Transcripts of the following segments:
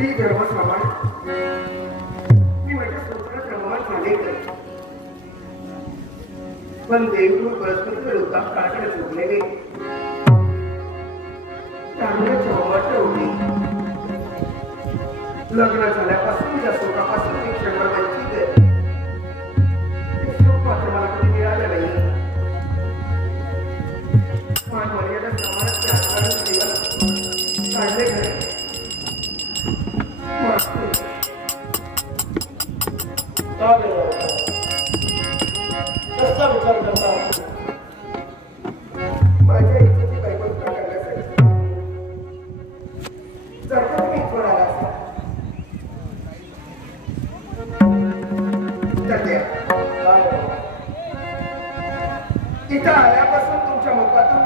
स्त्री धर्म समान मी माझ्या स्वतः धर्मात झाले पण देवरूप परस्पर विरोधात काढणे जोडलेले त्यामुळे चौमट होती लग्न झाल्यापासून या सुखापासून मी क्षणभर वंचित आहे ते सुख मात्र मला कधी मिळालं नाही मान मर्यादा समाजाचे आचरण दिवस काढले खरे कसा विचार करता माझ्या इच्छेची वैभवता करण्यासाठी जर का तुम्ही इथवर आला असता तर द्या इथं आल्यापासून तुमच्या मुखातून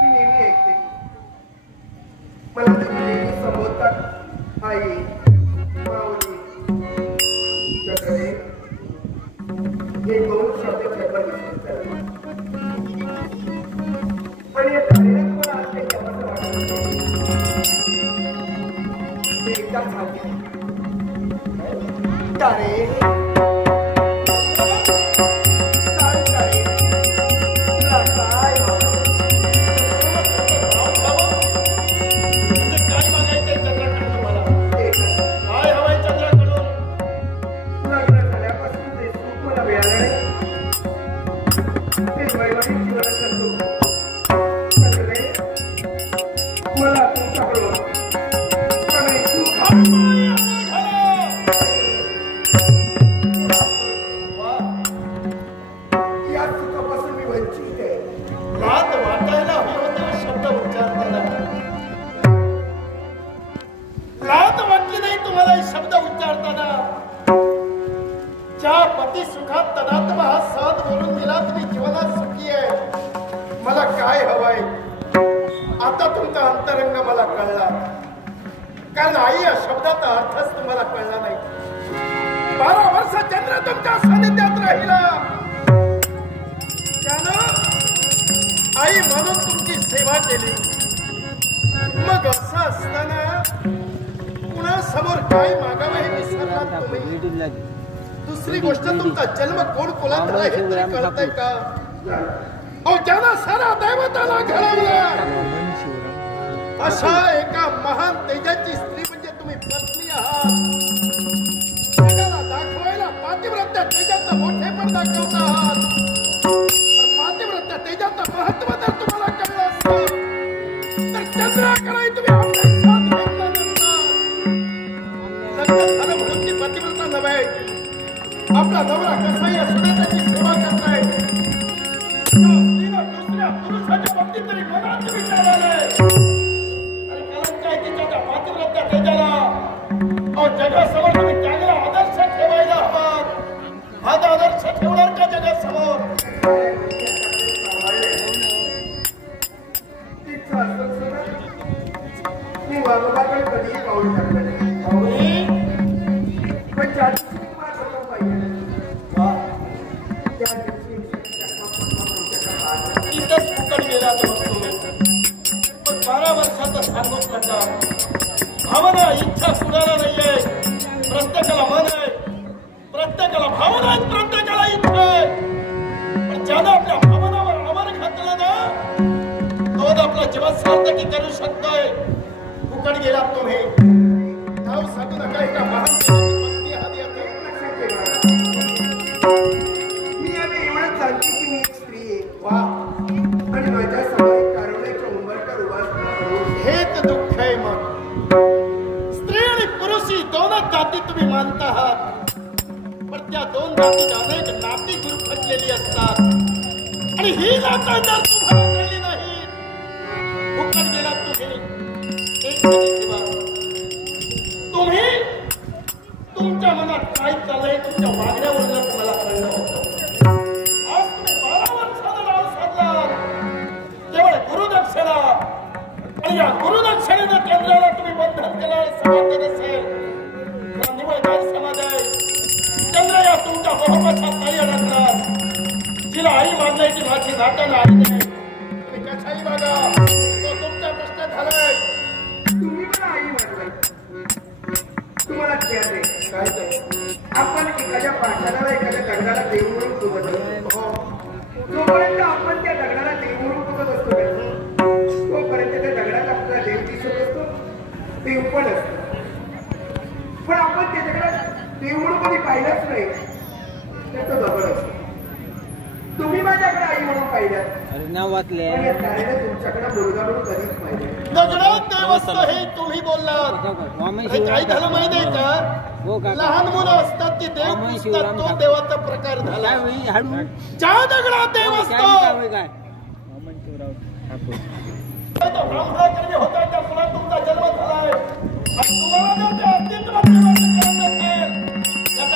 मी नेहमी ऐकते मला तुम्ही नेहमी संबोधतात आई माऊली चक्रे हे दोन शब्द खेळवर दिसतात पण या तारेला तुम्हाला आज काही केव्हाचं वाटत ते एकदाच सांगते तारे कारण आई या शब्दाचा अर्थच तुम्हाला कळला नाही 12 वर्ष चंद्र तुमच्या सानिध्यात राहिला त्यानं आई म्हणून तुमची सेवा केली मग असं असताना कुणासमोर काय मागावं हे विसरलात तुम्ही दुसरी गोष्ट तुमचा जन्म कोण कुलात हे तरी कळतंय का अहो ज्याला सारा दैवताला घडवलं अशा एका महान तेजाची स्त्री म्हणजे तुम्ही पत्नी आहात जगाला दाखवायला पातिव्रत्य तेजाचं मोठेपण दाखवत आहात पातिव्रत्य तेजाचं महत्व जर तुम्हाला कळलं असतं तर चंद्राकडे तुम्ही आपल्या साथ घेतला नसता लग्न झालं म्हणून ती पतिव्रता नव्हे आपला नवरा कसाही असू दे त्याची सेवा करताय दुसऱ्या पुरुषाच्या बाबतीत तरी मनात विचार आलाय जगासमोर तुम्ही चांगला आदर्श ठेवायला हवा हा आदर्श ठेवणार का जगासमोर मी वागोबाकडे कधीही पाऊल टाकलं नाही पण ज्या दिवशी माझं पाहिजे त्या दिवशी इथंच फुकट गेला पण 12 वर्षाचा सांगूच नका भावना इच्छा कुणाला नाहीये प्रत्येकाला मन आहे प्रत्येकाला भावना आहे प्रत्येकाला इच्छा आहे पण ज्यानं आपल्या भावनावर आवर घातलं ना तोच आपला जीवन सार्थकी करू शकतोय फुकट गेलात तुम्ही नाव सांगू नका एका महान भक्ती हाती येते मी आता एवढंच सांगते की मी एक स्त्री आहे वा आणि माझ्या समोर कारुण्याच्या उंबरकर उभा हेच दुःख आहे मग दोनच जाती तुम्ही मानता आहात पण त्या दोन जातीत अनेक नाती गुरफटलेली असतात आणि ही नातं जर तुम्हाला कळली नाही फुकट गेलात तुम्ही तुमच्या मनात काय चाललंय तुमच्या वागण्यावरून तुम्हाला कळलं होतं आज तुम्ही 12 वर्षाला नाव साधलात केवळ गुरुदक्षिणा आणि या गुरुदक्षिणेनं केंद्राला तुम्ही बंधन केलं समजत नसेल समाज आहे चंद्र या तुमच्या बहुपक्षात नाही अडकणार जिला आई मानण्याची माझी नाटन आई नाही तुम्ही कशाही बघा तो तुमचा प्रश्न झालाय तुम्ही पण आई मानलाय काय ते आपण एखाद्या पाषाणाला एखाद्या दगडाला देव म्हणून सोबत असतो. जोपर्यंत आपण त्या दगडाला देव म्हणून बघत असतो तोपर्यंत त्या दगडाला आपला देव दिसत असतो, देव पण असतो. पण आपण त्या दगडात देव म्हणून कधी पाहिलंच नाही तर तो दगड असतो. तुम्ही माझ्याकडे आई म्हणून पाहिलं नाव वाचले तुमच्याकडे मुलगा म्हणून कधीच पाहिजे. दगडात देव असतं हे तुम्ही बोललात. काय झालं माहिती आहे का? लहान मुलं असतात ती देव पुजतात, तो देवाचा प्रकार झाला. ज्या दगडात देव असतो ब्रह्मकर्मी होता त्या फुलात तुमचा जन्म झालाय आणि तुम्हाला जर ते अस्तित्वात ठेवायचं असेल याचं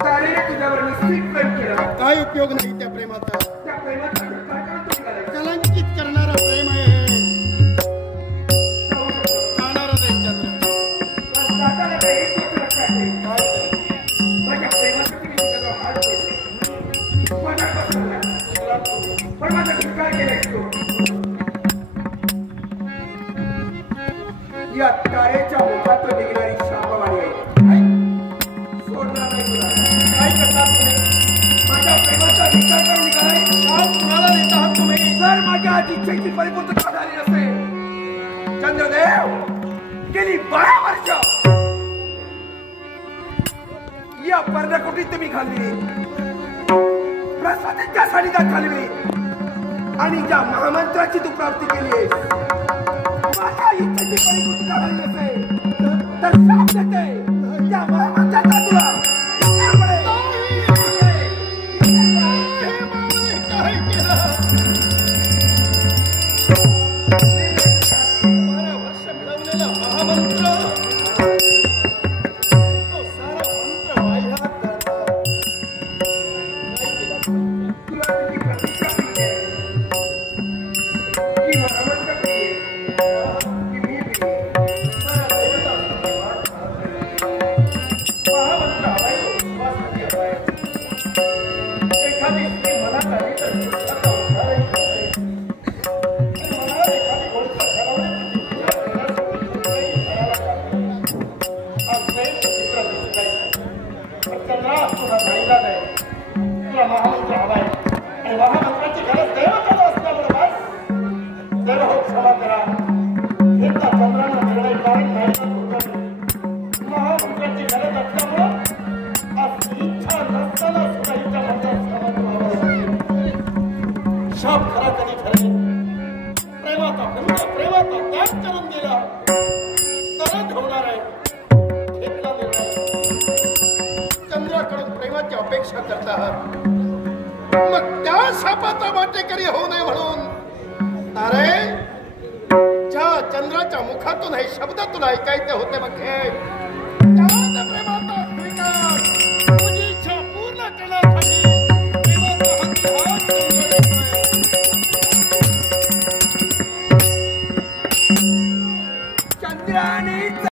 कारण काय उपयोग नाही त्या प्रेमाचा. कलंकित करणारा प्रेम आहे या तारेच्या मुखातून निघणारी शापवाणी आहे. सोडणार नाही तुला. काय करतात तुम्ही? माझ्या प्रेमाचा विचार करून निघालाय. कुणाला देत आहात तुम्ही? जर माझ्या इच्छेची परिपूर्तता झाली नसेल चंद्रदेव गेली 12 वर्ष या पर्णकुटीत तुम्ही घालविली, प्रसादाच्या सानिध्यात घालविली आणि ज्या महामंत्राची तू प्राप्ती केली आहे माझ्या इच्छेची परिपूर्तता झाली नसेल तर शाप देते त्या महामंत्राचा तुला. शाप खरा कधी ठरेल. प्रेमाचा प्रेमाचा त्याग करून गेला तरच होणार आहे. घेतला निर्णय. चंद्राकडून प्रेमाची अपेक्षा करत आहात मग त्या शापाचा वाटेकरी होऊ नये म्हणून अरे ज्या चंद्राच्या मुखातून हे शब्द तुला ऐकायचे होते मग हे प्रेमाचा स्वीकार तुझी इच्छा पूर्ण करण्यासाठी चंद्राने